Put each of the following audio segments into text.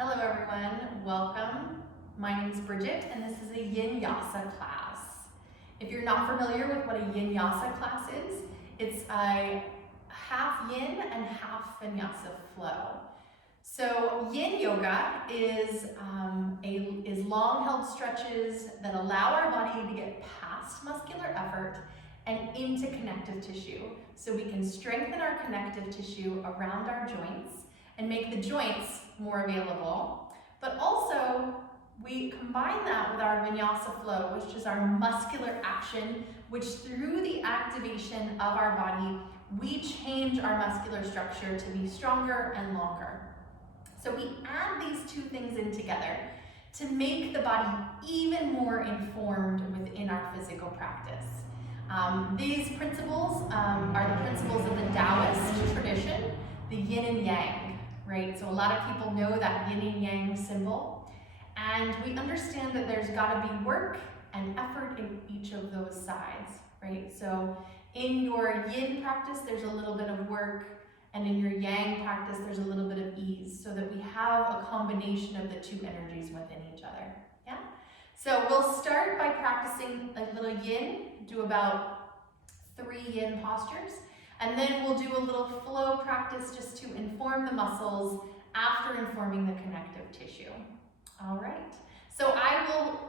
Hello everyone, welcome. My name is Bridget and this is a Yin Yasa class. If you're not familiar with what a Yin Yasa class is, it's a half Yin and half Vinyasa Flow. So Yin Yoga is long held stretches that allow our body to get past muscular effort and into connective tissue. So we can strengthen our connective tissue around our joints and make the joints more available. But also, we combine that with our Vinyasa Flow, which is our muscular action, which through the activation of our body, we change our muscular structure to be stronger and longer. So we add these two things in together to make the body even more informed within our physical practice. These principles are the principles of the Taoist tradition, the yin and yang, right? So a lot of people know that yin and yang symbol, and we understand that there's got to be work and effort in each of those sides, right? So in your yin practice, there's a little bit of work, and in your yang practice, there's a little bit of ease, so that we have a combination of the two energies within each other, yeah? So we'll start by practicing a little yin, do about 3 yin postures, and then we'll do a little flow practice just to inform the muscles after informing the connective tissue. All right, so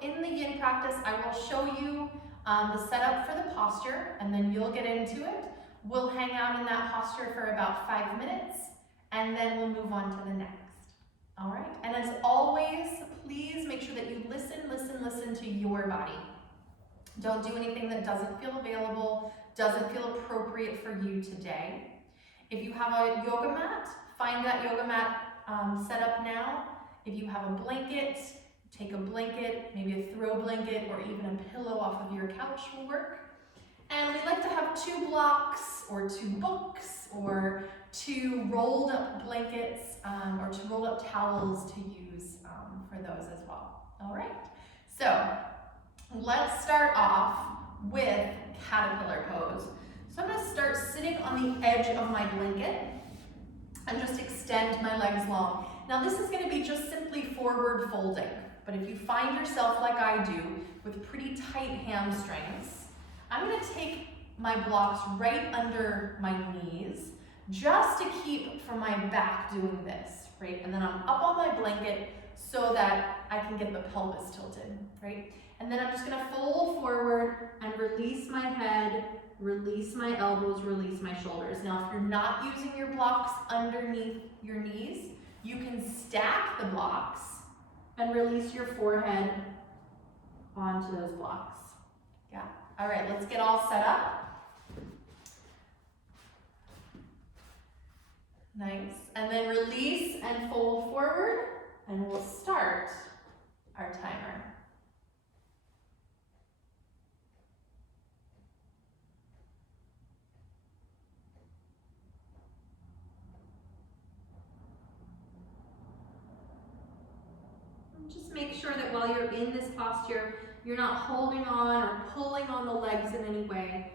in the yin practice, I will show you the setup for the posture, and then you'll get into it. We'll hang out in that posture for about 5 minutes, and then we'll move on to the next. All right, and as always, please make sure that you listen to your body. Don't do anything that doesn't feel available, doesn't feel appropriate for you today. If you have a yoga mat, find that yoga mat set up now. If you have a blanket, take a blanket, maybe a throw blanket, or even a pillow off of your couch will work. And we like to have 2 blocks or 2 books or 2 rolled up blankets or 2 rolled up towels to use for those as well. All right, so let's start off with caterpillar pose. So I'm going to start sitting on the edge of my blanket and just extend my legs long. Now this is going to be just simply forward folding, but if you find yourself like I do with pretty tight hamstrings, I'm going to take my blocks right under my knees just to keep from my back doing this, right? And then I'm up on my blanket so that I can get the pelvis tilted, right? And then I'm just going to fold forward and release my head, release my elbows, release my shoulders. Now, if you're not using your blocks underneath your knees, you can stack the blocks and release your forehead onto those blocks. Yeah. All right, let's get all set up. Nice. And then release and fold forward, and we'll start our timer. Just make sure that while you're in this posture, you're not holding on or pulling on the legs in any way,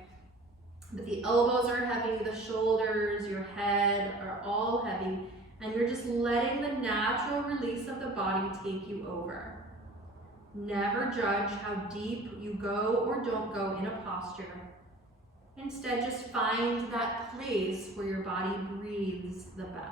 but the elbows are heavy, the shoulders, your head are all heavy, and you're just letting the natural release of the body take you over. Never judge how deep you go or don't go in a posture. Instead, just find that place where your body breathes the best.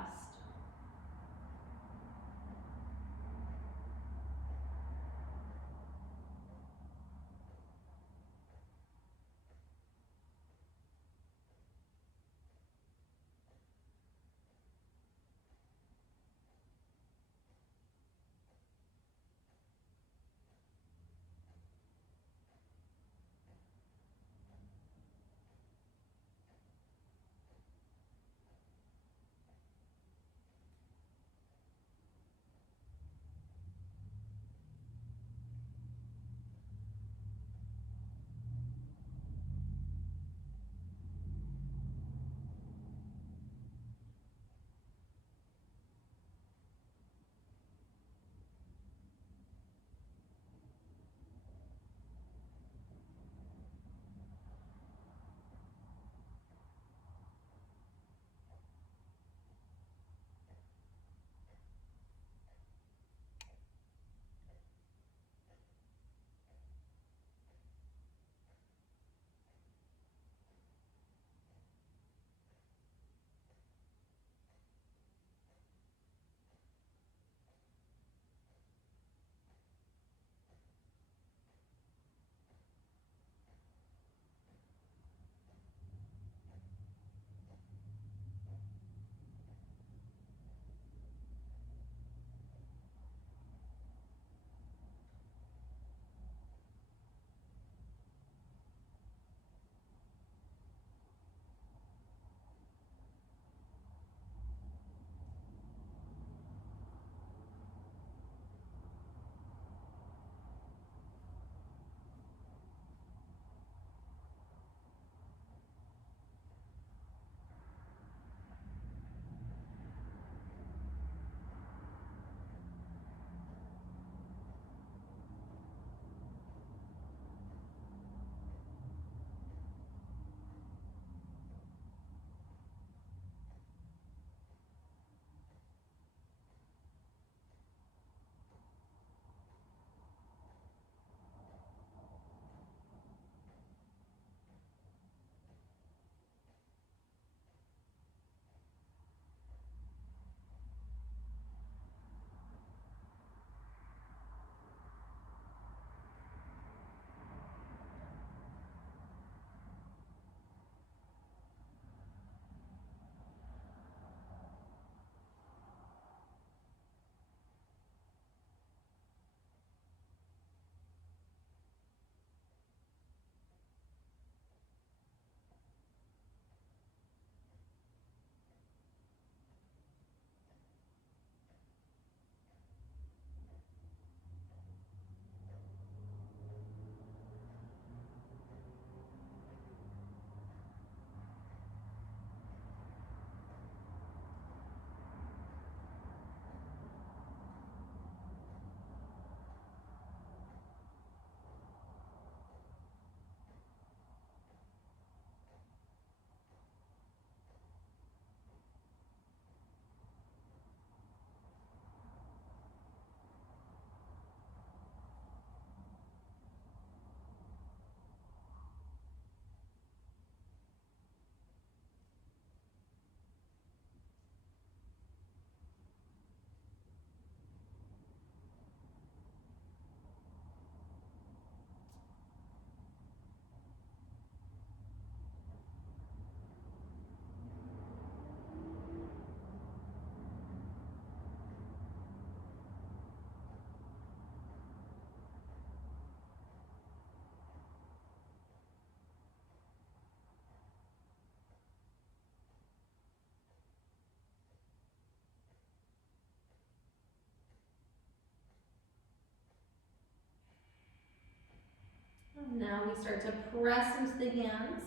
Now we start to press into the hands.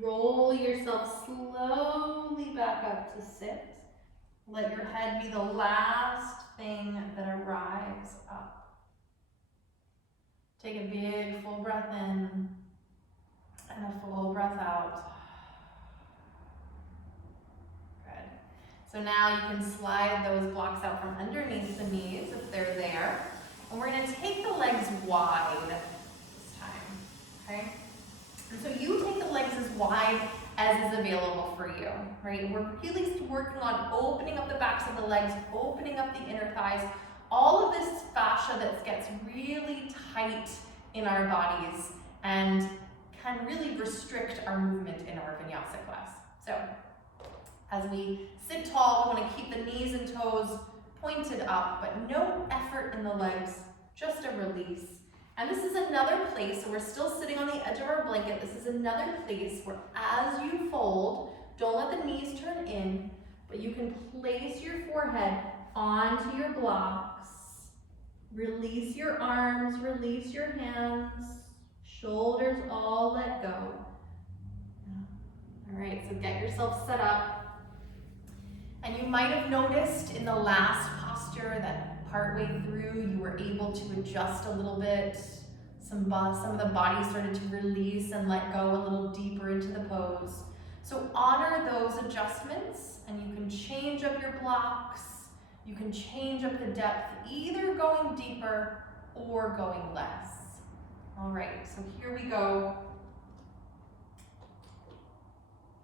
Roll yourself slowly back up to sit. Let your head be the last thing that arrives up. Take a big full breath in and a full breath out. Good. So now you can slide those blocks out from underneath the knees if they're there. And we're going to take the legs wide this time, okay? And so you take the legs as wide as is available for you, right? We're really working on opening up the backs of the legs, opening up the inner thighs, all of this fascia that gets really tight in our bodies and can really restrict our movement in our Vinyasa class. So, as we sit tall, we want to keep the knees and toes pointed up, but no effort in the legs, just a release. And this is another place, so we're still sitting on the edge of our blanket, this is another place where as you fold, don't let the knees turn in, but you can place your forehead onto your blocks. Release your arms, release your hands, shoulders all let go. All right, so get yourself set up. And you might have noticed in the last posture that partway through you were able to adjust a little bit. Some of the body started to release and let go a little deeper into the pose. So honor those adjustments and you can change up your blocks. You can change up the depth, either going deeper or going less. All right, so here we go.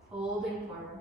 Folding forward.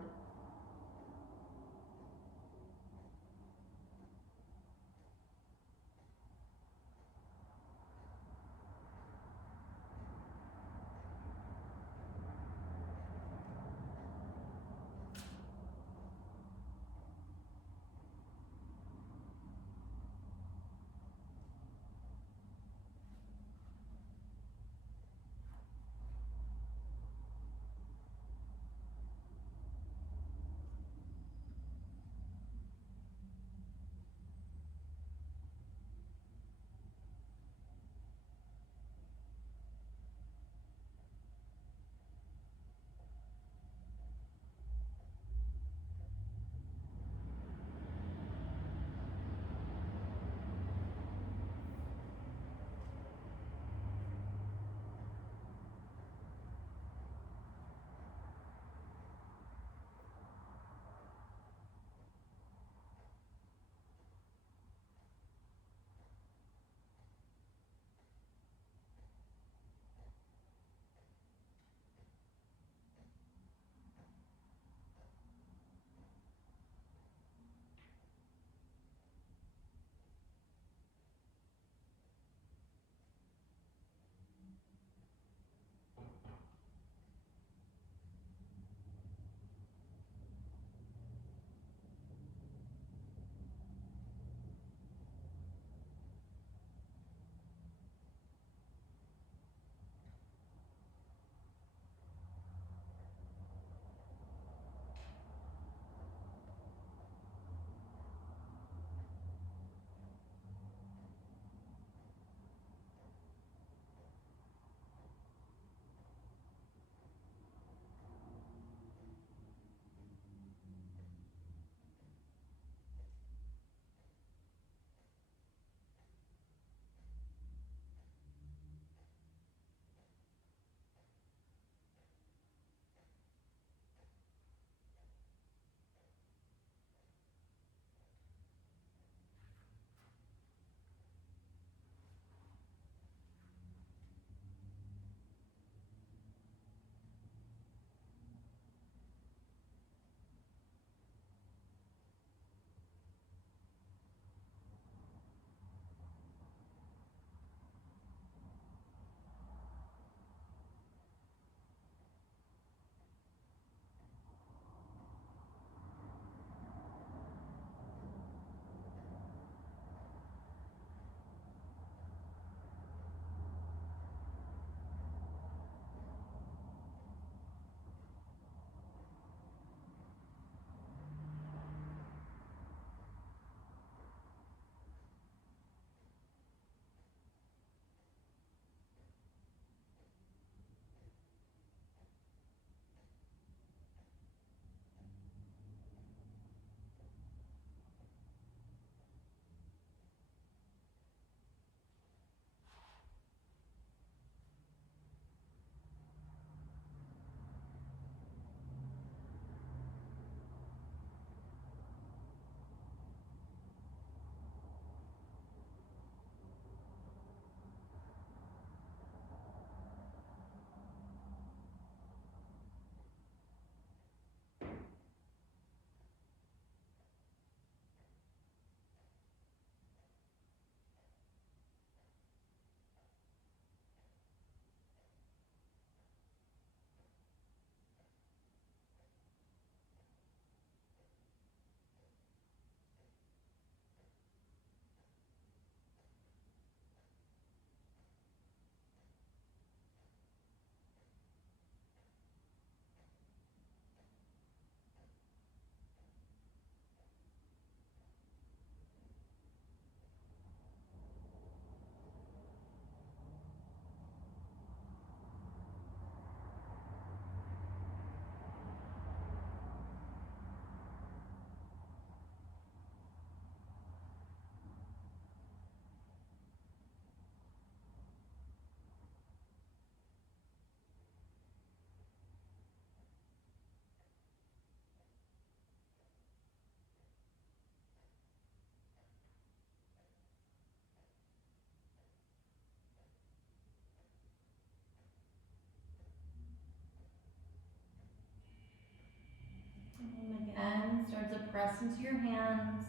spine. Start to press into your hands.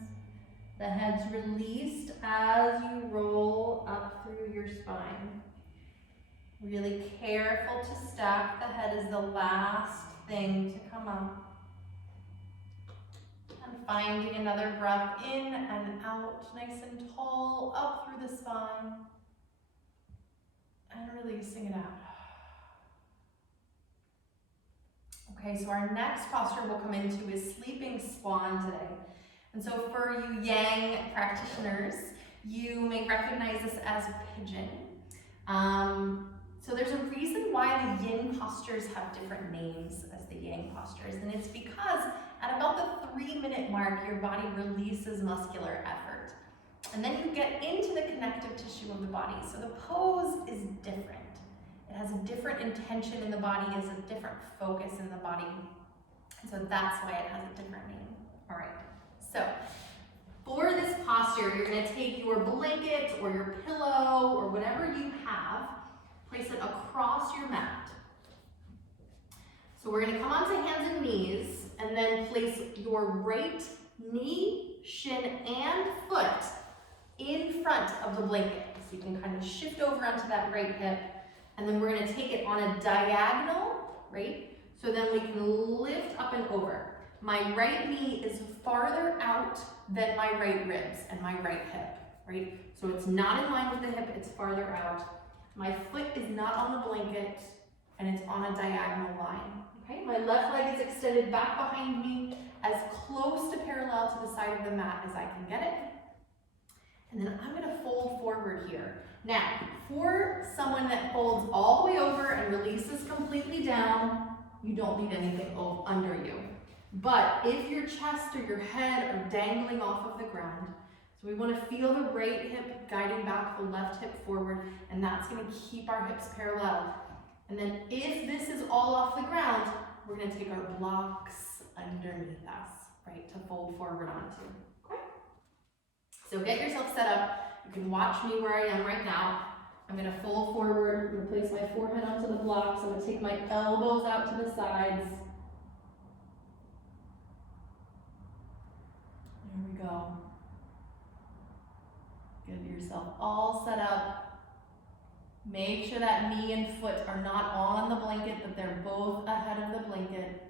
The head's released as you roll up through your spine. Really careful to stack. The head is the last thing to come up. And finding another breath in and out, nice and tall, up through the spine. And releasing it out. Okay, so our next posture we'll come into is sleeping swan today. And so for you yang practitioners, you may recognize this as pigeon. So there's a reason why the yin postures have different names as the yang postures, and it's because at about the 3-minute mark, your body releases muscular effort. And then you get into the connective tissue of the body. So the pose is different. It has a different intention in the body, it has a different focus in the body. And so that's why it has a different name. All right, so for this posture, you're gonna take your blanket or your pillow or whatever you have, place it across your mat. So we're gonna come onto hands and knees and then place your right knee, shin, and foot in front of the blanket. So you can kind of shift over onto that right hip. And then we're gonna take it on a diagonal, right? So then we can lift up and over. My right knee is farther out than my right ribs and my right hip, right? So it's not in line with the hip, it's farther out. My foot is not on the blanket and it's on a diagonal line, okay? My left leg is extended back behind me as close to parallel to the side of the mat as I can get it. And then I'm gonna fold forward here. Now, for someone that folds all the way over and releases completely down, you don't need anything under you. But if your chest or your head are dangling off of the ground, so we want to feel the right hip guiding back the left hip forward, and that's going to keep our hips parallel. And then if this is all off the ground, we're going to take our blocks underneath us, right, to fold forward onto. Okay? So get yourself set up. You can watch me where I am right now. I'm going to fold forward. I'm going to place my forehead onto the blocks. I'm going to take my elbows out to the sides. There we go. Get yourself all set up. Make sure that knee and foot are not on the blanket, but they're both ahead of the blanket.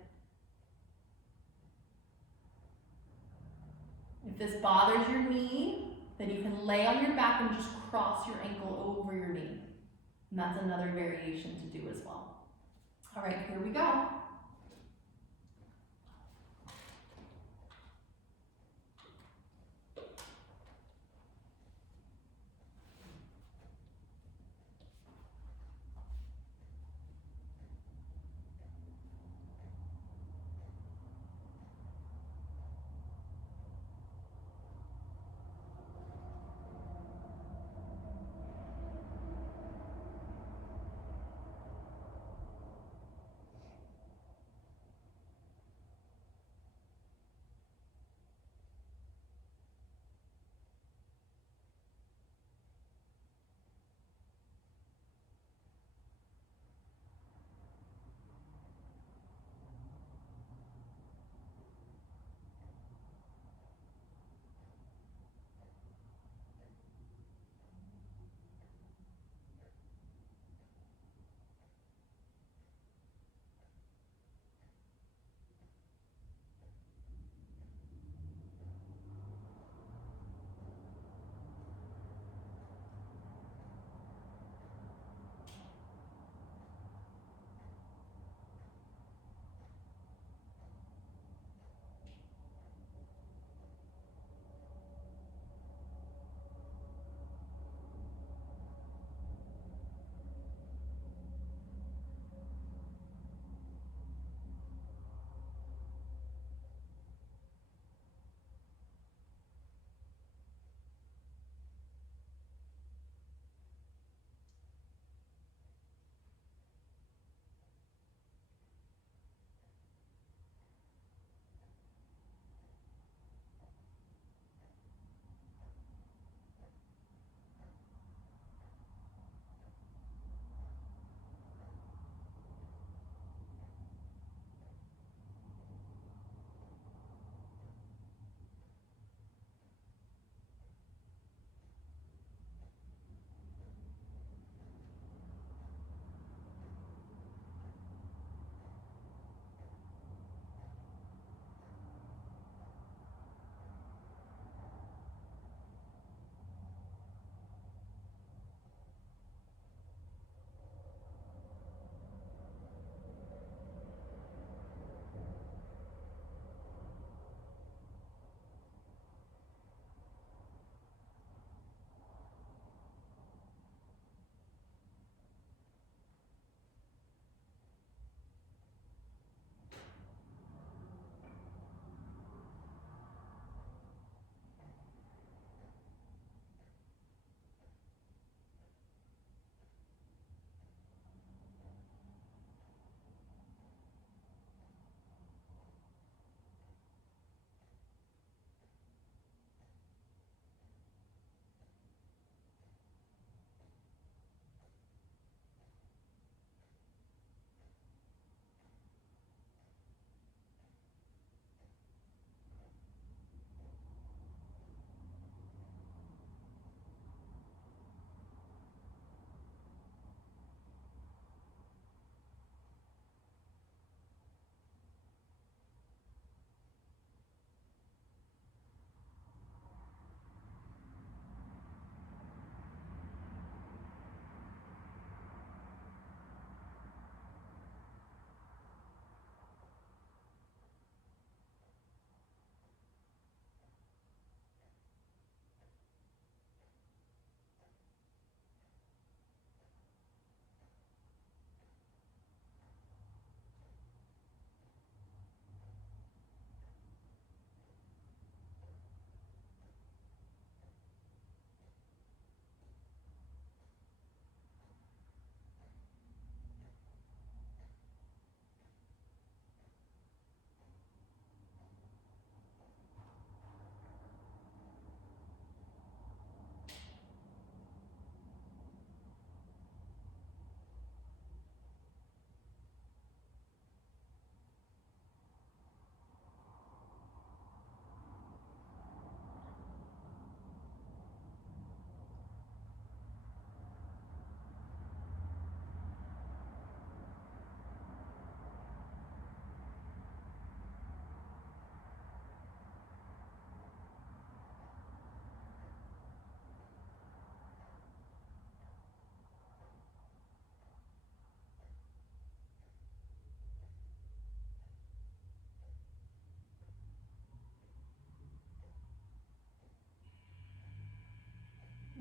If this bothers your knee, then you can lay on your back and just cross your ankle over your knee. And that's another variation to do as well. All right, here we go.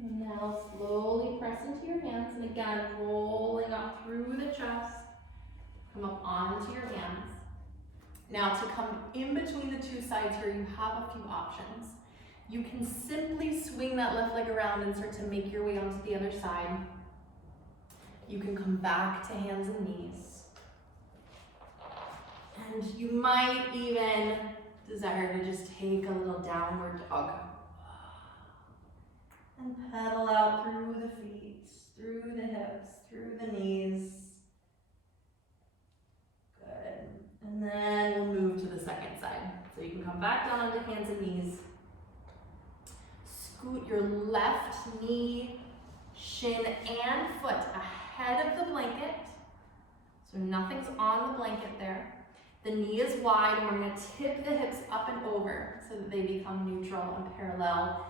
And now slowly press into your hands, and again, rolling up through the chest. Come up onto your hands. Now to come in between the two sides here, you have a few options. You can simply swing that left leg around and start to make your way onto the other side. You can come back to hands and knees. And you might even desire to just take a little downward dog. And pedal out through the feet, through the hips, through the knees. Good. And then we'll move to the second side. So you can come back down onto hands and knees. Scoot your left knee, shin, and foot ahead of the blanket. So nothing's on the blanket there. The knee is wide, and we're going to tip the hips up and over so that they become neutral and parallel.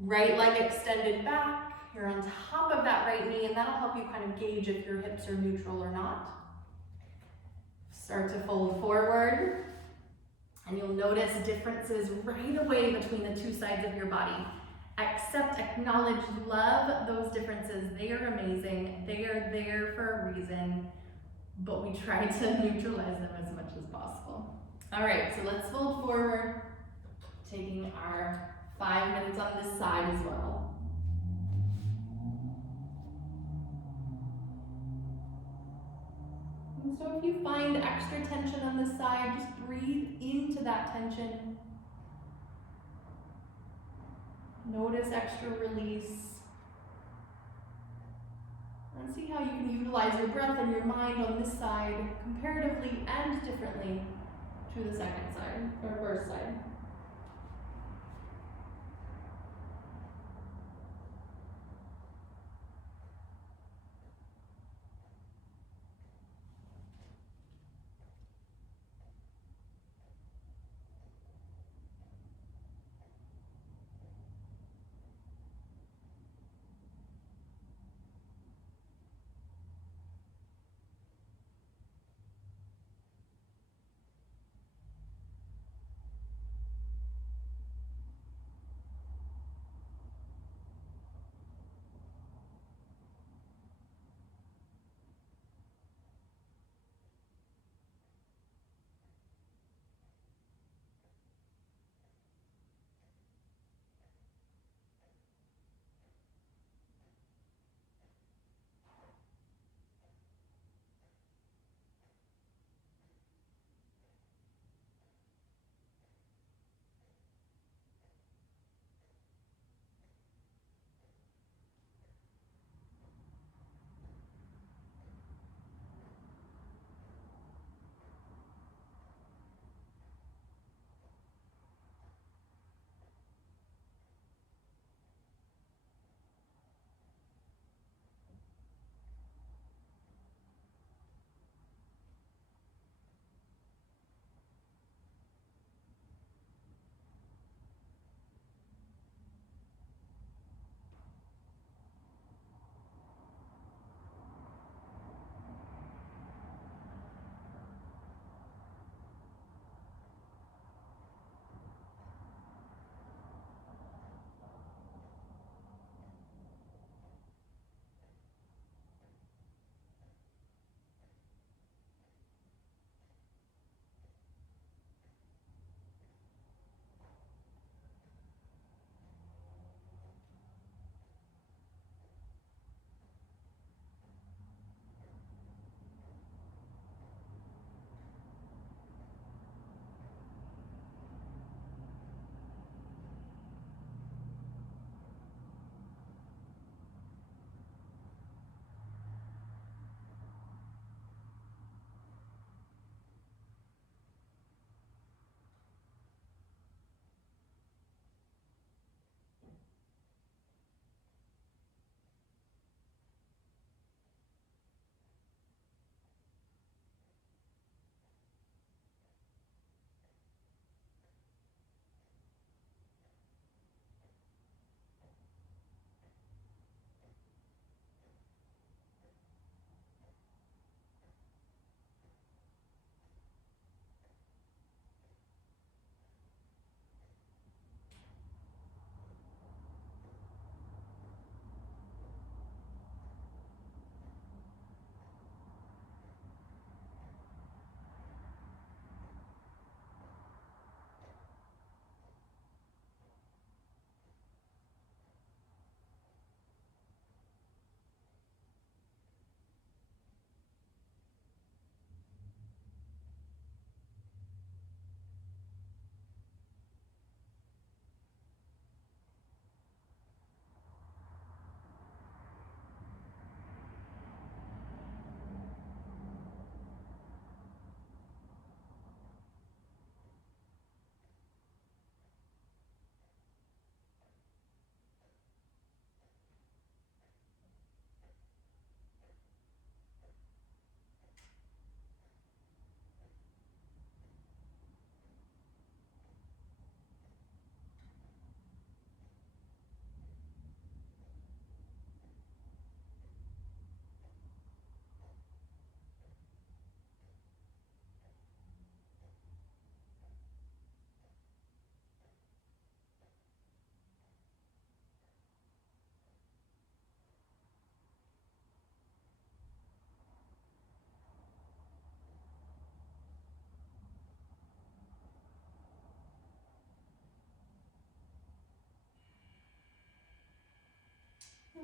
Right leg extended back. You're on top of that right knee, and that'll help you kind of gauge if your hips are neutral or not. Start to fold forward, and you'll notice differences right away between the two sides of your body. Accept, acknowledge, love those differences. They are amazing. They are there for a reason, but we try to neutralize them as much as possible. All right, so let's fold forward, taking our 5 minutes on this side as well. And so if you find extra tension on this side, just breathe into that tension. Notice extra release. And see how you can utilize your breath and your mind on this side comparatively and differently to the second side, or first side.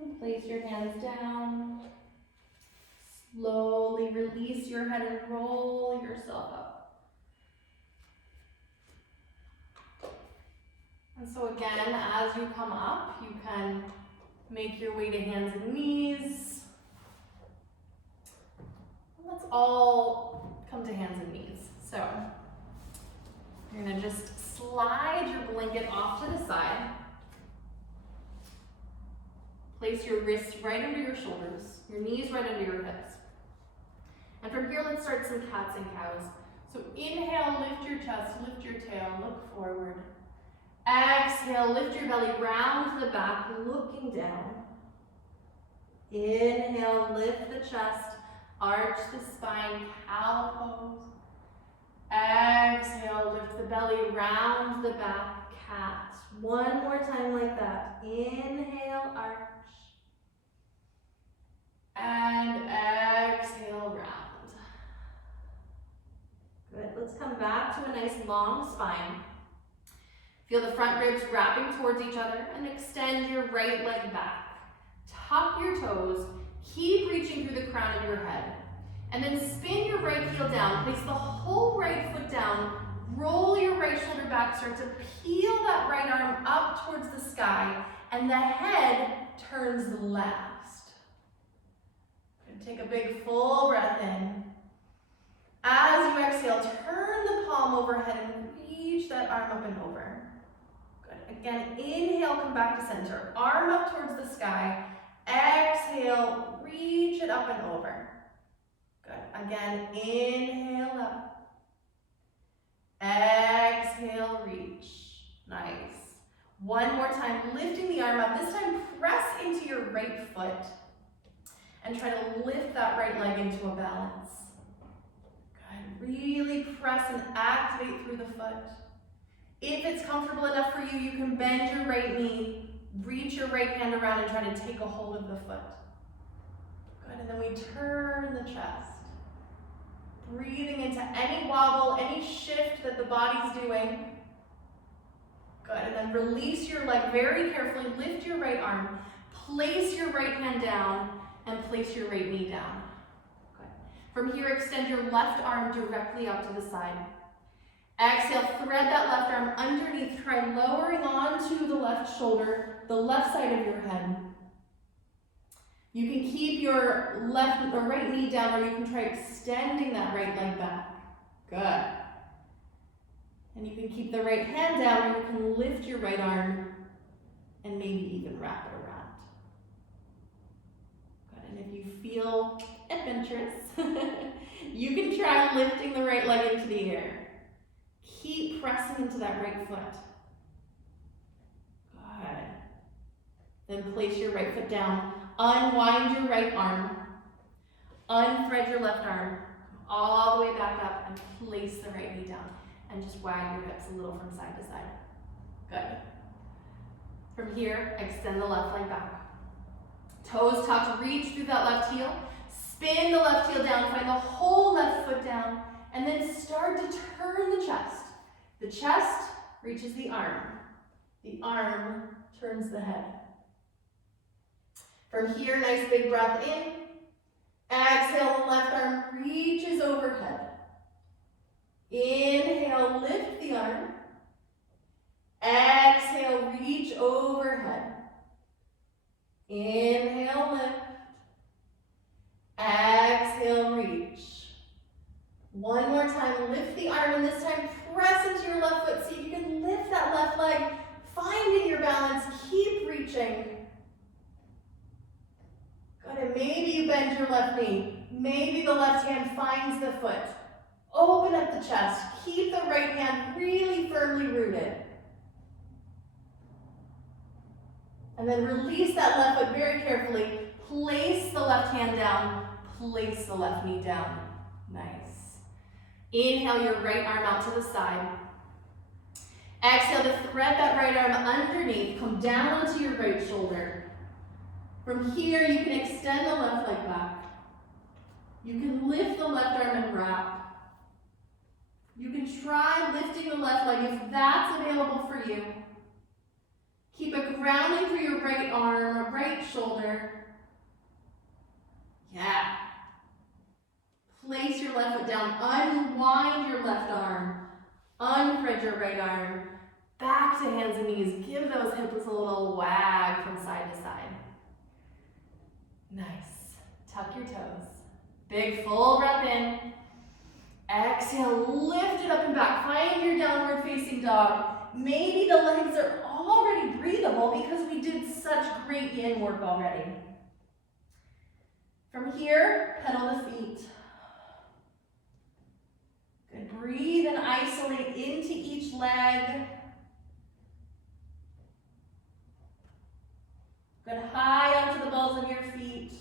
And place your hands down. Slowly release your head and roll yourself up. And so again, as you come up, you can make your way to hands and knees. Let's all come to hands and knees. So you're gonna just slide your blanket off to the side. Place your wrists right under your shoulders, your knees right under your hips. And from here, let's start some cats and cows. So inhale, lift your chest, lift your tail, look forward. Exhale, lift your belly, round the back, looking down. Inhale, lift the chest, arch the spine, cow pose. Exhale, lift the belly, round the back, cat. One more time like that. Inhale, arch. And exhale, round. Good, let's come back to a nice long spine. Feel the front ribs wrapping towards each other and extend your right leg back. Tuck your toes, keep reaching through the crown of your head. And then spin your right heel down, place the whole right foot down, roll your right shoulder back, start to peel that right arm up towards the sky, and the head turns left. Good. Take a big full breath in. As you exhale, turn the palm overhead and reach that arm up and over. Good. Again, inhale, come back to center. Arm up towards the sky. Exhale, reach it up and over. Good. Again, inhale up. Exhale, reach. Nice. One more time, lifting the arm up. This time, press into your right foot and try to lift that right leg into a balance. Good. Really press and activate through the foot. If it's comfortable enough for you, you can bend your right knee, reach your right hand around and try to take a hold of the foot. Good. And then we turn the chest. Breathing into any wobble, any shift that the body's doing. Good, and then release your leg very carefully. Lift your right arm, place your right hand down, and place your right knee down. Good. From here, extend your left arm directly out to the side. Exhale, thread that left arm underneath. Try lowering onto the left shoulder, the left side of your head. You can keep your left or right knee down, or you can try extending that right leg back. Good. And you can keep the right hand down, or you can lift your right arm and maybe even wrap it around. Good. And if you feel adventurous, you can try lifting the right leg into the air. Keep pressing into that right foot. Good. Then place your right foot down. Unwind your right arm, unthread your left arm, all the way back up and place the right knee down. And just wag your hips a little from side to side. Good. From here, extend the left leg back. Toes tucked, reach through that left heel. Spin the left heel down, find the whole left foot down, and then start to turn the chest. The chest reaches the arm. The arm turns the head. From here, nice big breath in. Exhale, the left arm reaches overhead. Inhale, lift the arm. Exhale, reach overhead. Inhale, lift. Exhale, reach. One more time, lift the arm, and this time press into your left foot. See if you can lift that left leg, finding your balance, keep reaching. Good, and maybe you bend your left knee. Maybe the left hand finds the foot. Open up the chest. Keep the right hand really firmly rooted. And then release that left foot very carefully. Place the left hand down. Place the left knee down. Nice. Inhale your right arm out to the side. Exhale to thread that right arm underneath. Come down onto your right shoulder. From here, you can extend the left leg back. You can lift the left arm and wrap. You can try lifting the left leg if that's available for you. Keep it grounding through your right arm or right shoulder together. Yeah. Place your left foot down, unwind your left arm, unthread your right arm, back to hands and knees. Give those hips a little wag from side to side. Nice. Tuck your toes. Big full breath in. Exhale, lift it up and back. Find your downward facing dog. Maybe the legs are already breathable because we did such great yin work already. From here, pedal the feet. Good, breathe and isolate into each leg. Good, high onto the balls of your feet.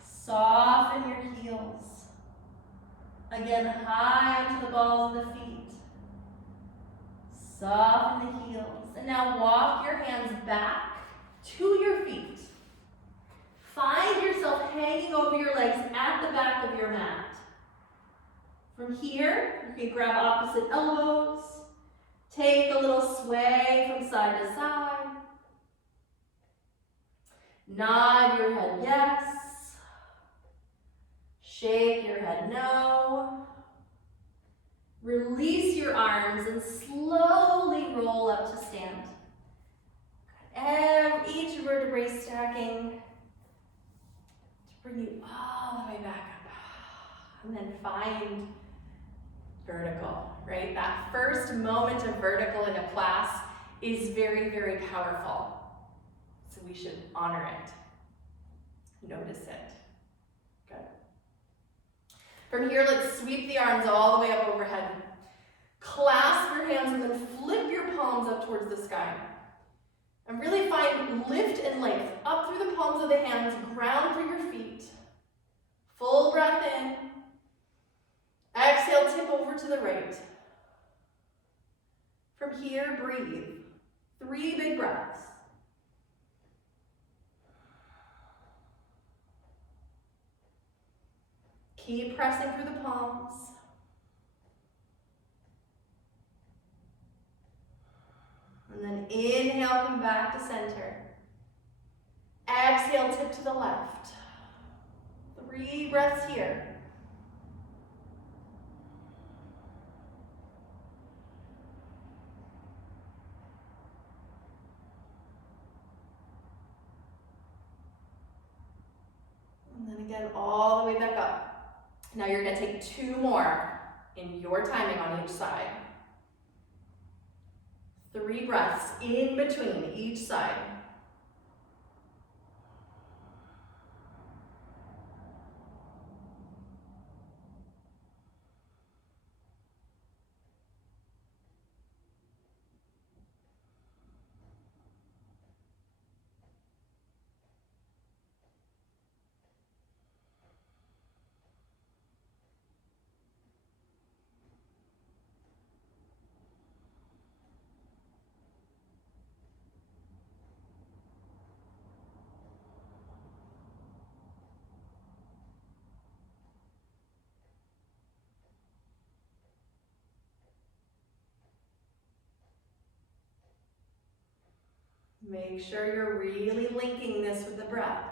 Soften your heels. Again, high onto the balls of the feet. Soften the heels. And now walk your hands back to your feet. Find yourself hanging over your legs at the back of your mat. From here, you can grab opposite elbows. Take a little sway from side to side. Nod your head yes. Shake your head no. Release your arms and slowly roll up to stand. Each vertebrae stacking to bring you all the way back up. And then find vertical, right? That first moment of vertical in a class is very, very powerful. So we should honor it. Notice it. Good. From here, let's sweep the arms all the way up overhead. Clasp your hands and then flip your palms up towards the sky. And really find lift and length up through the palms of the hands, ground through your feet. Full breath in. Exhale, tip over to the right. From here, breathe. 3 big breaths. Keep pressing through the palms. And then inhale, come back to center. Exhale, tip to the left. 3 breaths here. And then again, all the way back up. Now you're going to take 2 more in your timing on each side. 3 breaths in between each side. Make sure you're really linking this with the breath.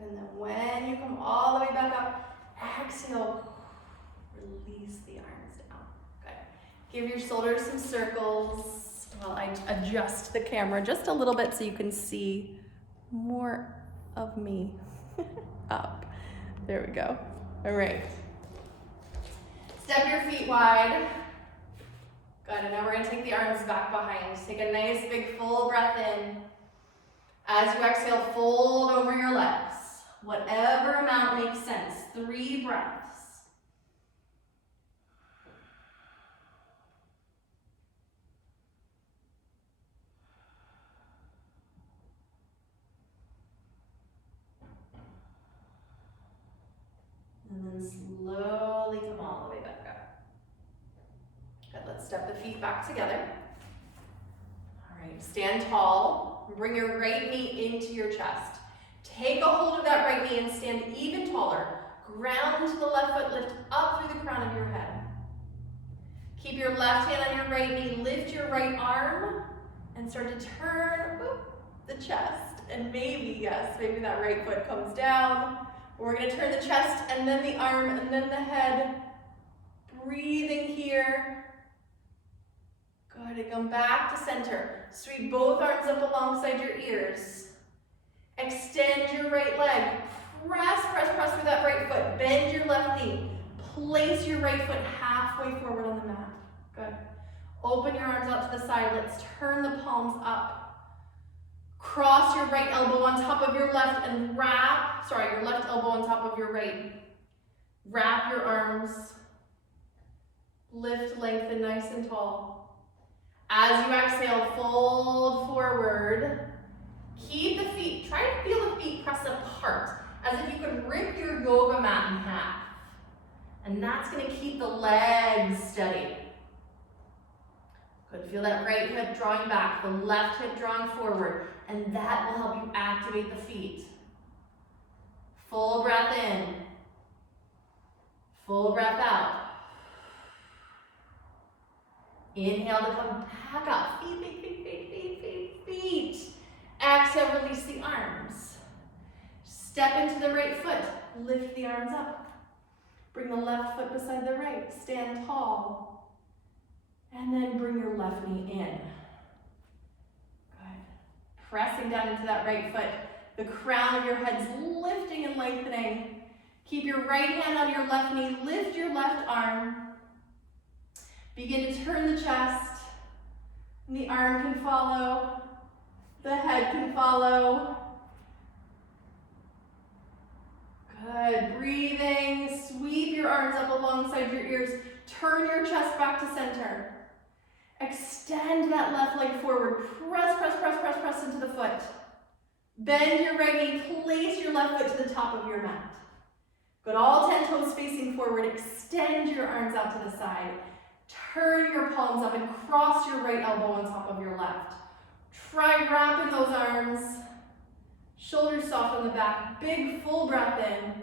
And then when you come all the way back up, exhale, release the arms down. Good. Give your shoulders some circles while I adjust the camera just a little bit so you can see more of me up. There we go. All right. Step your feet wide. Good, and now we're gonna take the arms back behind. Take a nice big full breath in. As you exhale, fold over your legs. Whatever amount makes sense. 3 breaths. Let's step the feet back together. All right, stand tall. Bring your right knee into your chest. Take a hold of that right knee and stand even taller. Ground to the left foot, lift up through the crown of your head. Keep your left hand on your right knee, lift your right arm, and start to turn the chest. And maybe, yes, maybe that right foot comes down. We're gonna turn the chest and then the arm and then the head. Breathing here. Good, and come back to center. Sweep both arms up alongside your ears. Extend your right leg. Press, press, press through that right foot. Bend your left knee. Place your right foot halfway forward on the mat. Good. Open your arms out to the side. Let's turn the palms up. Cross your right elbow on top of your left and your left elbow on top of your right. Wrap your arms. Lift, lengthen, nice and tall. As you exhale, fold forward. Keep the feet, try to feel the feet press apart, as if you could rip your yoga mat in half. And that's gonna keep the legs steady. Good, feel that right hip drawing back, the left hip drawing forward, and that will help you activate the feet. Full breath in. Full breath out. Inhale to come back up. Feet, feet, feet, feet, feet, feet, feet. Exhale, release the arms. Step into the right foot. Lift the arms up. Bring the left foot beside the right. Stand tall. And then bring your left knee in. Good. Pressing down into that right foot. The crown of your head's lifting and lengthening. Keep your right hand on your left knee. Lift your left arm. Begin to turn the chest. And the arm can follow. The head can follow. Good. Breathing. Sweep your arms up alongside your ears. Turn your chest back to center. Extend that left leg forward. Press, press, press, press, press into the foot. Bend your right knee. Place your left foot to the top of your mat. Good. All 10 toes facing forward. Extend your arms out to the side. Turn your palms up and cross your right elbow on top of your left. Try wrapping those arms. Shoulders soft on the back. Big full breath in.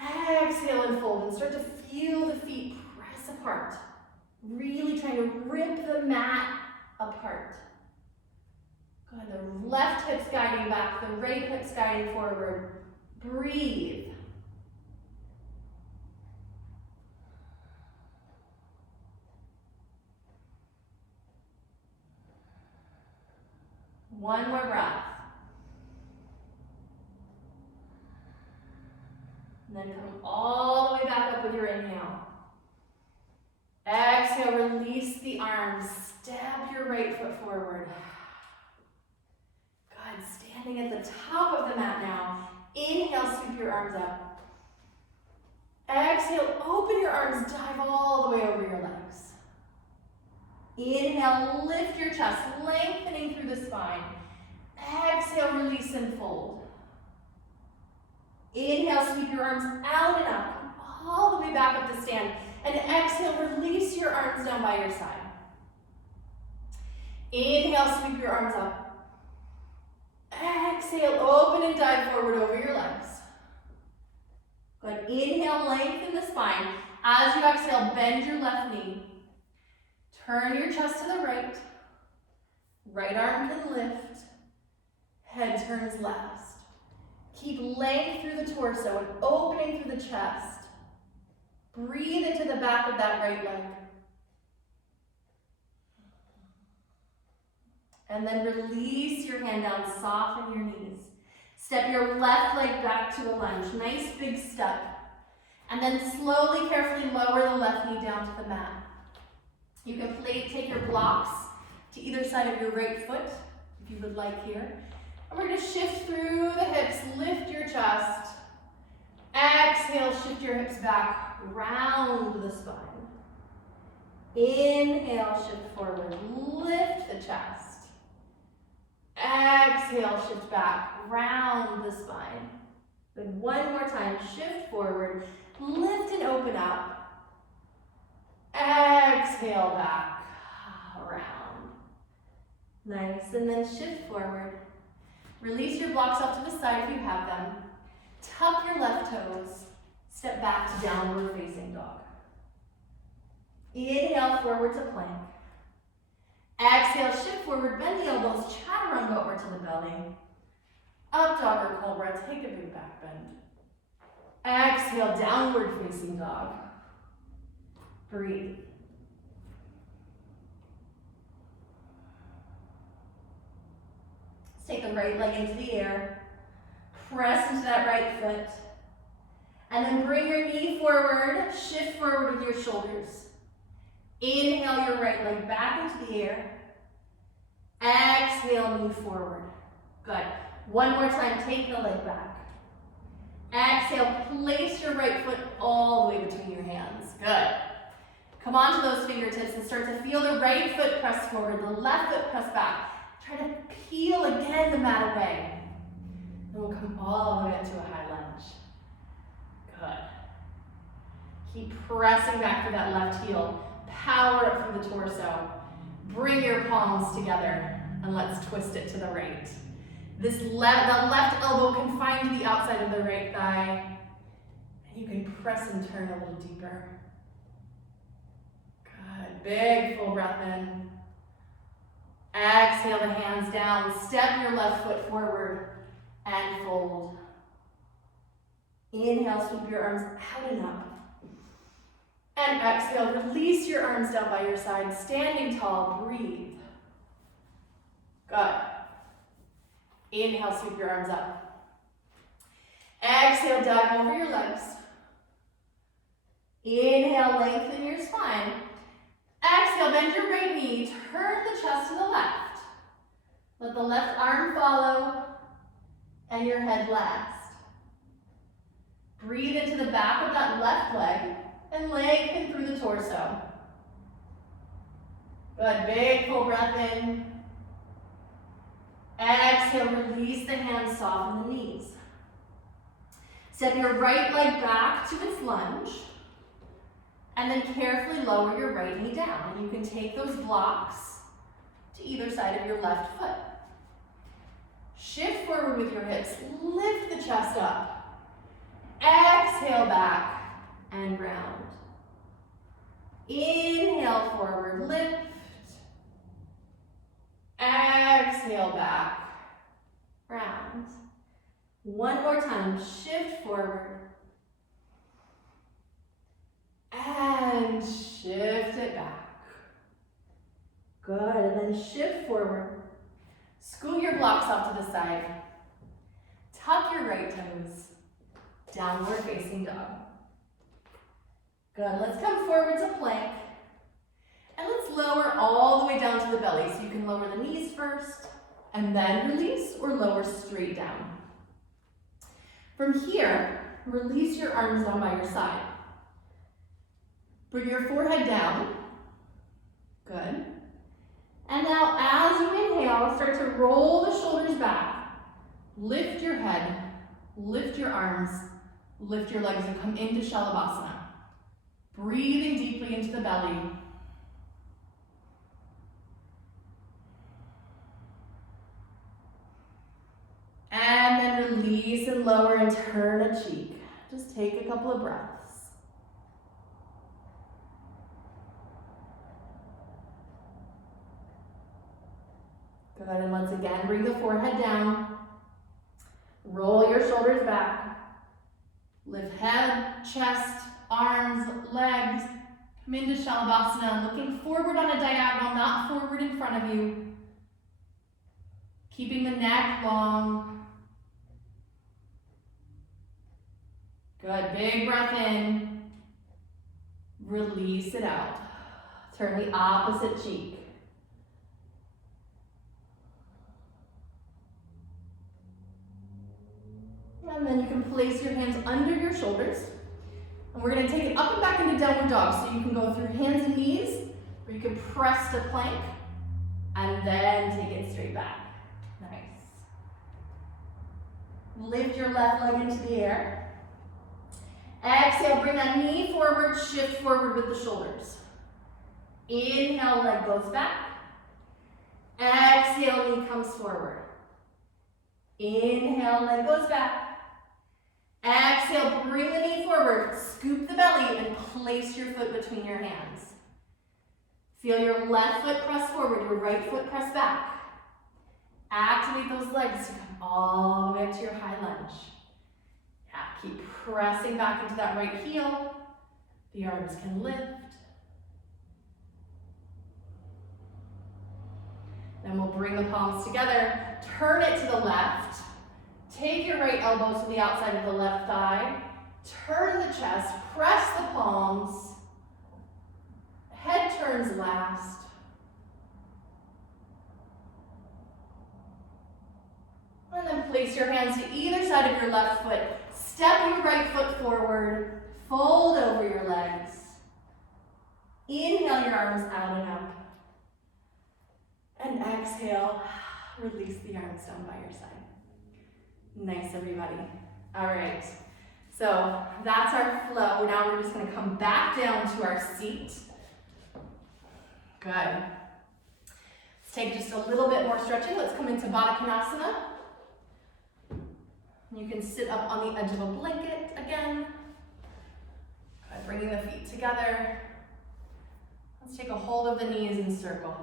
Exhale and fold and start to feel the feet press apart. Really trying to rip the mat apart. Good. The left hip's guiding back. The right hip's guiding forward. Breathe. One more breath. And then come all the way back up with your inhale. Exhale, release the arms. Step your right foot forward. Good, standing at the top of the mat now. Inhale, sweep your arms up. Exhale, open your arms, dive all the way over your legs. Inhale, lift your chest, lengthening through the spine. Exhale, release and fold. Inhale, sweep your arms out and up. Come all the way back up to stand. And exhale, release your arms down by your side. Inhale, sweep your arms up. Exhale, open and dive forward over your legs. Good. Inhale, lengthen the spine. As you exhale, bend your left knee. Turn your chest to the right. Right arm can lift. Head turns last. Keep length through the torso and opening through the chest. Breathe into the back of that right leg. And then release your hand down, soften your knees. Step your left leg back to a lunge, nice big step. And then slowly, carefully lower the left knee down to the mat. You can take your blocks to either side of your right foot, if you would like here. And we're gonna shift through the hips, lift your chest. Exhale, shift your hips back, round the spine. Inhale, shift forward, lift the chest. Exhale, shift back, round the spine. Then one more time, shift forward, lift and open up. Exhale. Exhale back, around. Nice, and then shift forward. Release your blocks off to the side if you have them. Tuck your left toes. Step back to downward facing dog. Inhale, forward to plank. Exhale, shift forward, bend the elbows, chaturanga over to the belly. Up dog or cobra, take a big back bend. Exhale, downward facing dog. Breathe. Let's take the right leg into the air. Press into that right foot. And then bring your knee forward, shift forward with your shoulders. Inhale your right leg back into the air. Exhale, knee forward. Good. One more time, take the leg back. Exhale, place your right foot all the way between your hands. Good. Come onto those fingertips and start to feel the right foot press forward, the left foot press back. Try to peel again the mat away. And we'll come all the way up to a high lunge. Good. Keep pressing back for that left heel. Power up through the torso. Bring your palms together and let's twist it to the right. The left elbow can find the outside of the right thigh. And you can press and turn a little deeper. Good. Big full breath in. Exhale the hands down. Step your left foot forward and fold. Inhale, sweep your arms out and up. And exhale, release your arms down by your side, standing tall, breathe. Good. Inhale, sweep your arms up. Exhale, dive over your legs. Inhale, lengthen your spine. Exhale, bend your right knee, turn the chest to the left. Let the left arm follow and your head last. Breathe into the back of that left leg and lengthen through the torso. Good, big full breath in. Exhale, release the hands, soften the knees. Step your right leg back to its lunge, and then carefully lower your right knee down. And you can take those blocks to either side of your left foot. Shift forward with your hips, lift the chest up. Exhale back and round. Inhale forward, lift. Exhale back, round. One more time, shift forward. And shift it back. Good, and then shift forward. Scoot your blocks off to the side. Tuck your right toes. Downward facing dog. Good, let's come forward to plank. And let's lower all the way down to the belly. So you can lower the knees first, and then release or lower straight down. From here, release your arms down by your side. Bring your forehead down. Good. And now as you inhale, start to roll the shoulders back. Lift your head, lift your arms, lift your legs and come into Shalabhasana. Breathing deeply into the belly. And then release and lower and turn a cheek. Just take a couple of breaths. Good, and once again, bring the forehead down. Roll your shoulders back. Lift head, chest, arms, legs. Come into Shalabhasana, looking forward on a diagonal, not forward in front of you. Keeping the neck long. Good, big breath in. Release it out. Turn the opposite cheek. And then you can place your hands under your shoulders. And we're going to take it up and back into downward dog. So you can go through hands and knees, or you can press to plank, and then take it straight back. Nice. Lift your left leg into the air. Exhale, bring that knee forward, shift forward with the shoulders. Inhale, leg goes back. Exhale, knee comes forward. Inhale, leg goes back. Exhale, bring the knee forward. Scoop the belly and place your foot between your hands. Feel your left foot press forward, your right foot press back. Activate those legs to come all the way up to your high lunge. Yeah, keep pressing back into that right heel. The arms can lift. Then we'll bring the palms together. Turn it to the left. Take your right elbow to the outside of the left thigh. Turn the chest, press the palms. Head turns last. And then place your hands to either side of your left foot. Step your right foot forward. Fold over your legs. Inhale your arms out and up. And exhale, release the arms down by your side. Nice, everybody. All right, so that's our flow. Now we're just gonna come back down to our seat. Good. Let's take just a little bit more stretching. Let's come into Baddha Konasana. You can sit up on the edge of a blanket again. Good. Bringing the feet together. Let's take a hold of the knees and circle.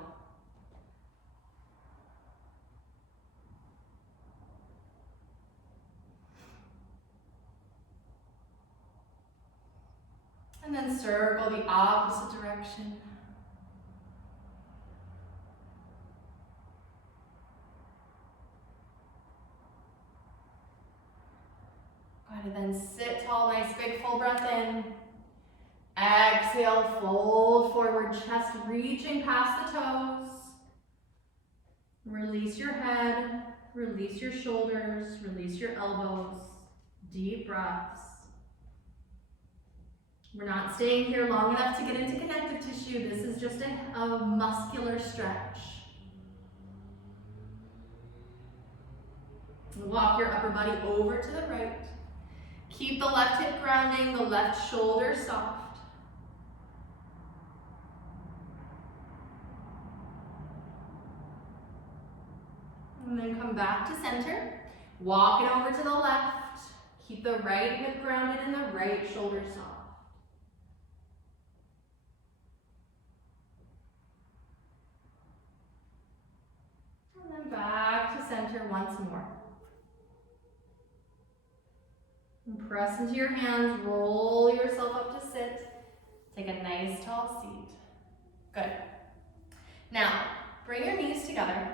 And then circle the opposite direction. Good, and then sit tall, nice big full breath in. Exhale, fold forward, chest reaching past the toes. Release your head, release your shoulders, release your elbows. Deep breaths. We're not staying here long enough to get into connective tissue. This is just a muscular stretch. Walk your upper body over to the right. Keep the left hip grounding, the left shoulder soft. And then come back to center. Walk it over to the left. Keep the right hip grounded and the right shoulder soft. And then back to center once more. And press into your hands, roll yourself up to sit. Take a nice tall seat. Good. Now, bring your knees together.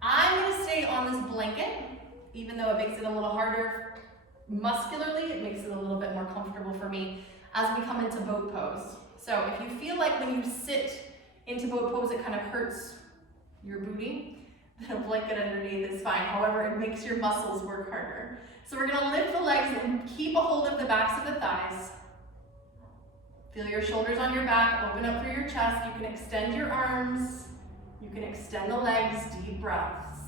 I'm going to stay on this blanket, even though it makes it a little harder muscularly, it makes it a little bit more comfortable for me as we come into boat pose. So if you feel like when you sit into boat pose, it kind of hurts your booty, then a blanket underneath is fine. However, it makes your muscles work harder. So we're gonna lift the legs and keep a hold of the backs of the thighs. Feel your shoulders on your back, open up through your chest. You can extend your arms. You can extend the legs, deep breaths.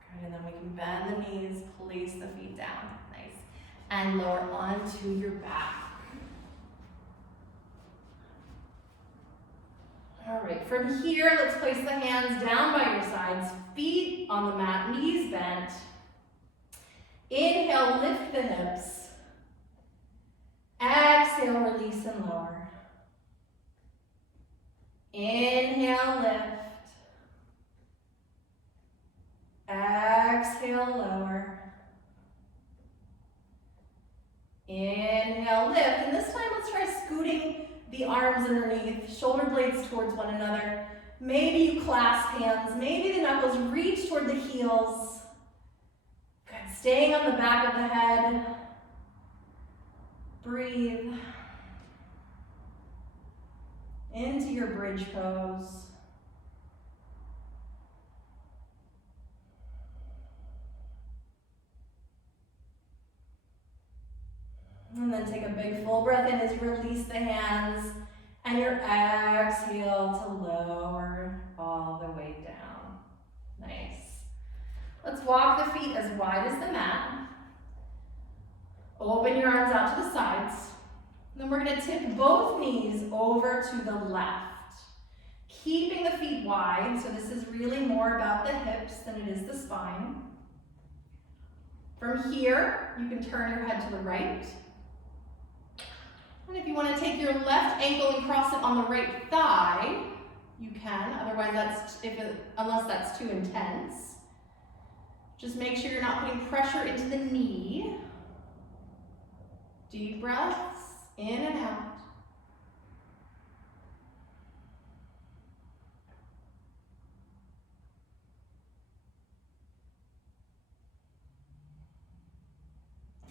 Good, and then we can bend the knees, place the feet down. Nice. And lower onto your back. All right, from here, let's place the hands down by your sides, feet on the mat, knees bent. Inhale, lift the hips. Exhale, release and lower. Inhale, lift. Exhale, lower. Inhale, lift. And this time, let's try scooting the arms underneath, shoulder blades towards one another. Maybe you clasp hands. Maybe the knuckles reach toward the heels. Good. Staying on the back of the head. Breathe. Into your bridge pose. And then take a big full breath in as you release the hands and your exhale to lower all the way down. Nice. Let's walk the feet as wide as the mat. Open your arms out to the sides. Then we're going to tip both knees over to the left. Keeping the feet wide, so this is really more about the hips than it is the spine. From here, you can turn your head to the right. And if you want to take your left ankle and cross it on the right thigh, you can. Otherwise, unless that's too intense. Just make sure you're not putting pressure into the knee. Deep breaths, in and out.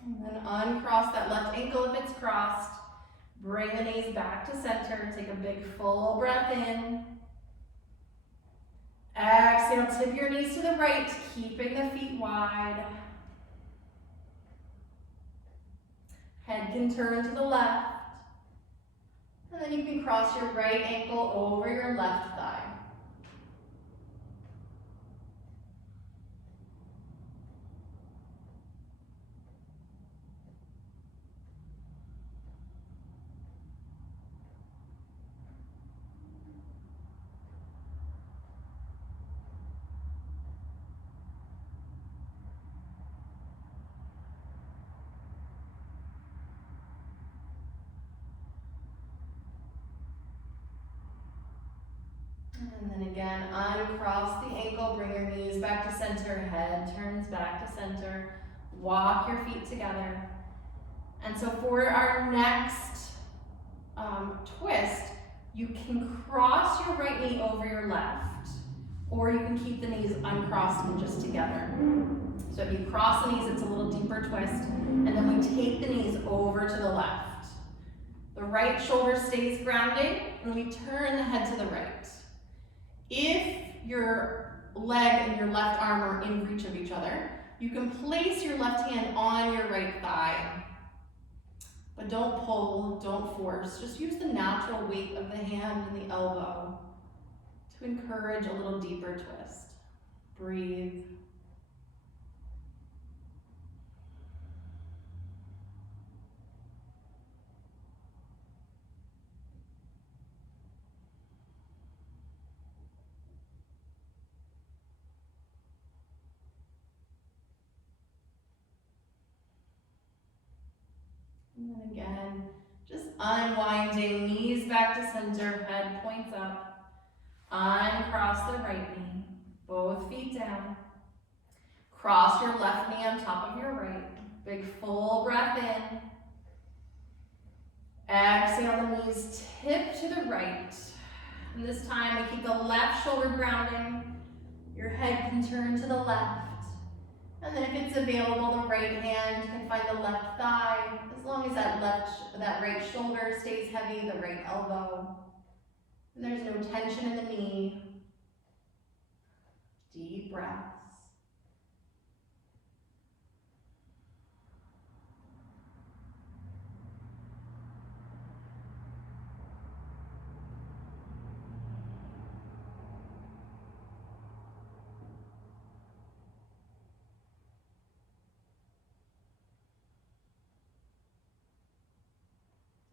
And then uncross that left ankle if it's crossed. Bring the knees back to center. Take a big full breath in. Exhale, tip your knees to the right, keeping the feet wide. Head can turn to the left. And then you can cross your right ankle over your left thigh. And then again, uncross the ankle, bring your knees back to center, head turns back to center. Walk your feet together. And so for our next twist, you can cross your right knee over your left, or you can keep the knees uncrossed and just together. So if you cross the knees, it's a little deeper twist, and then we take the knees over to the left. The right shoulder stays grounded, and we turn the head to the right. If your leg and your left arm are in reach of each other, you can place your left hand on your right thigh. But don't pull, don't force. Just use the natural weight of the hand and the elbow to encourage a little deeper twist. Breathe. And then again, just unwinding, knees back to center, head points up. Uncross the right knee, both feet down. Cross your left knee on top of your right. Big full breath in. Exhale, the knees tip to the right. And this time we keep the left shoulder grounding. Your head can turn to the left. And then if it's available, the right hand can find the left thigh. As long as that right shoulder stays heavy, the right elbow. And there's no tension in the knee. Deep breaths.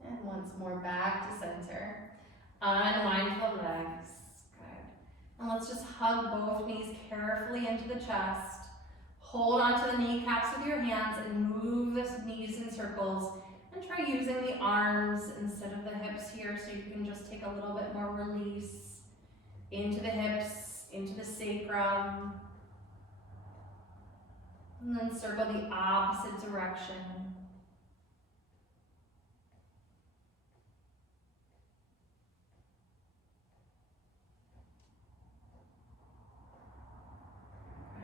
And once more back to center. Unwind the legs. Good. And let's just hug both knees carefully into the chest. Hold onto the kneecaps with your hands and move the knees in circles. And try using the arms instead of the hips here, so you can just take a little bit more release into the hips, into the sacrum. And then circle the opposite direction.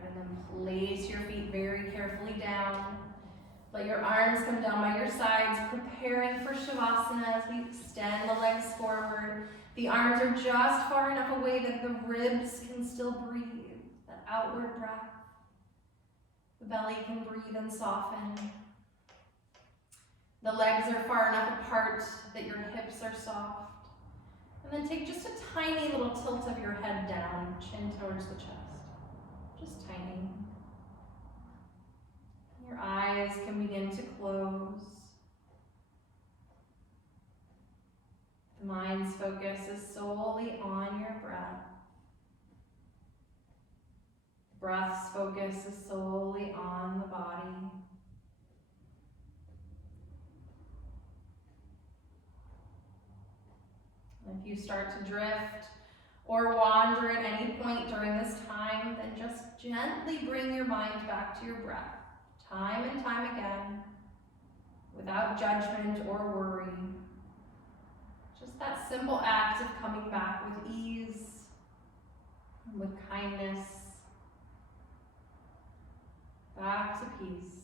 And then place your feet very carefully down. Let your arms come down by your sides, preparing for Shavasana as we extend the legs forward. The arms are just far enough away that the ribs can still breathe. That outward breath. The belly can breathe and soften. The legs are far enough apart that your hips are soft. And then take just a tiny little tilt of your head down, chin towards the chest. Just tiny. focus is solely on your breath. Breath's focus is solely on the body. If you start to drift or wander at any point during this time, then just gently bring your mind back to your breath, time and time again, without judgment or worry. Just that simple act of coming back with ease, with kindness, back to peace.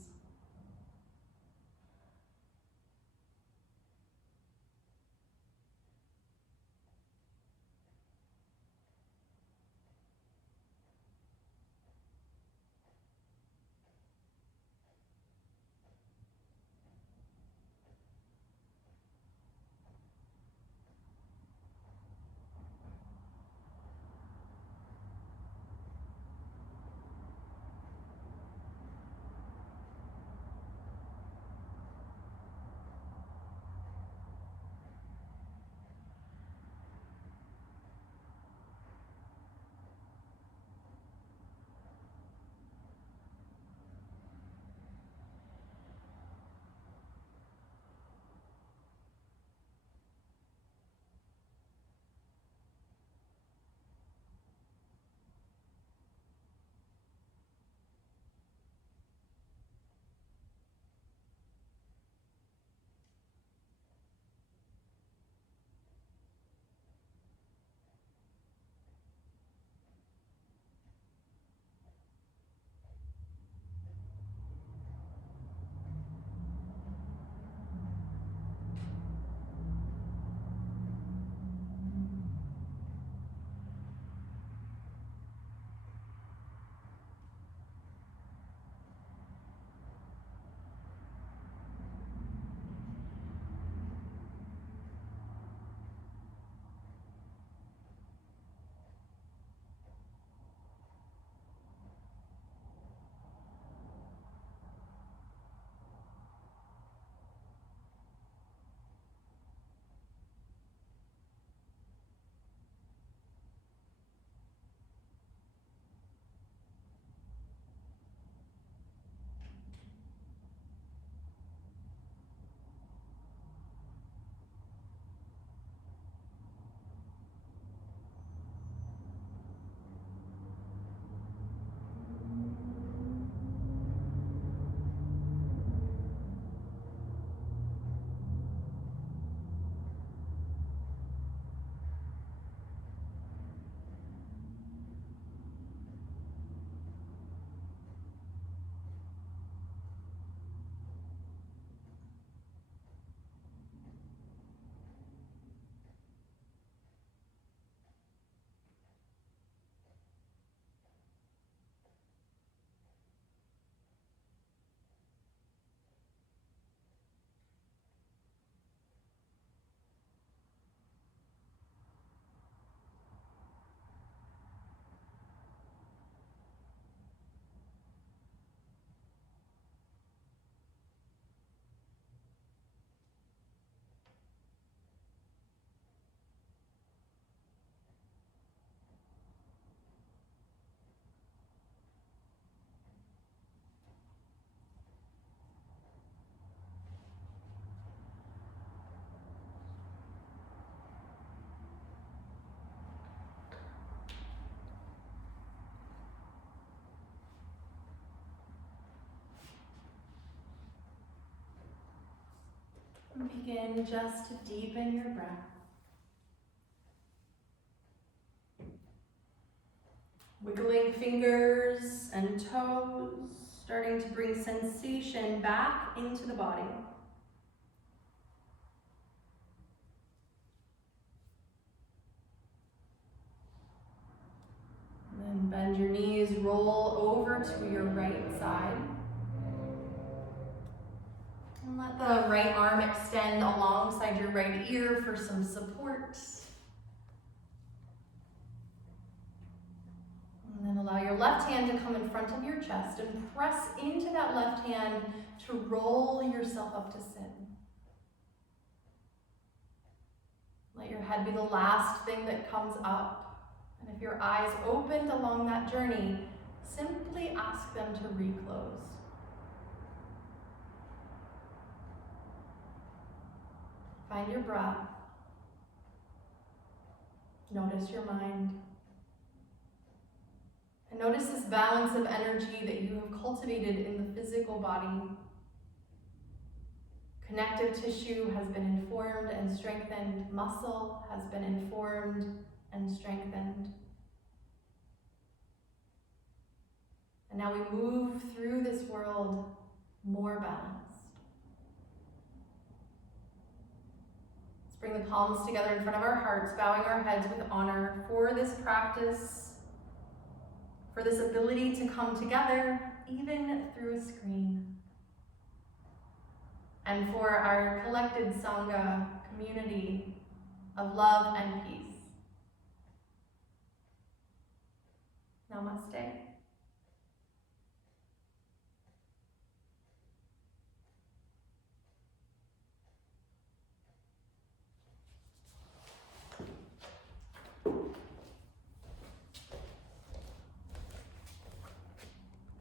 Begin just to deepen your breath. Wiggling fingers and toes, starting to bring sensation back into the body. And then bend your knees, roll over to your right side. And let the right arm extend alongside your right ear for some support. And then allow your left hand to come in front of your chest and press into that left hand to roll yourself up to sit. Let your head be the last thing that comes up. And if your eyes opened along that journey, simply ask them to reclose. Find your breath. Notice your mind. And notice this balance of energy that you have cultivated in the physical body. Connective tissue has been informed and strengthened. Muscle has been informed and strengthened. And now we move through this world more balanced. Let's bring the palms together in front of our hearts, bowing our heads with honor for this practice, for this ability to come together even through a screen, and for our collected Sangha community of love and peace. Namaste.